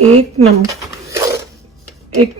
1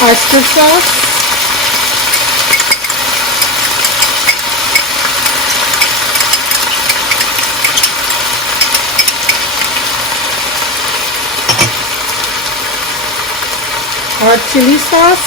oyster sauce، hot chili sauce،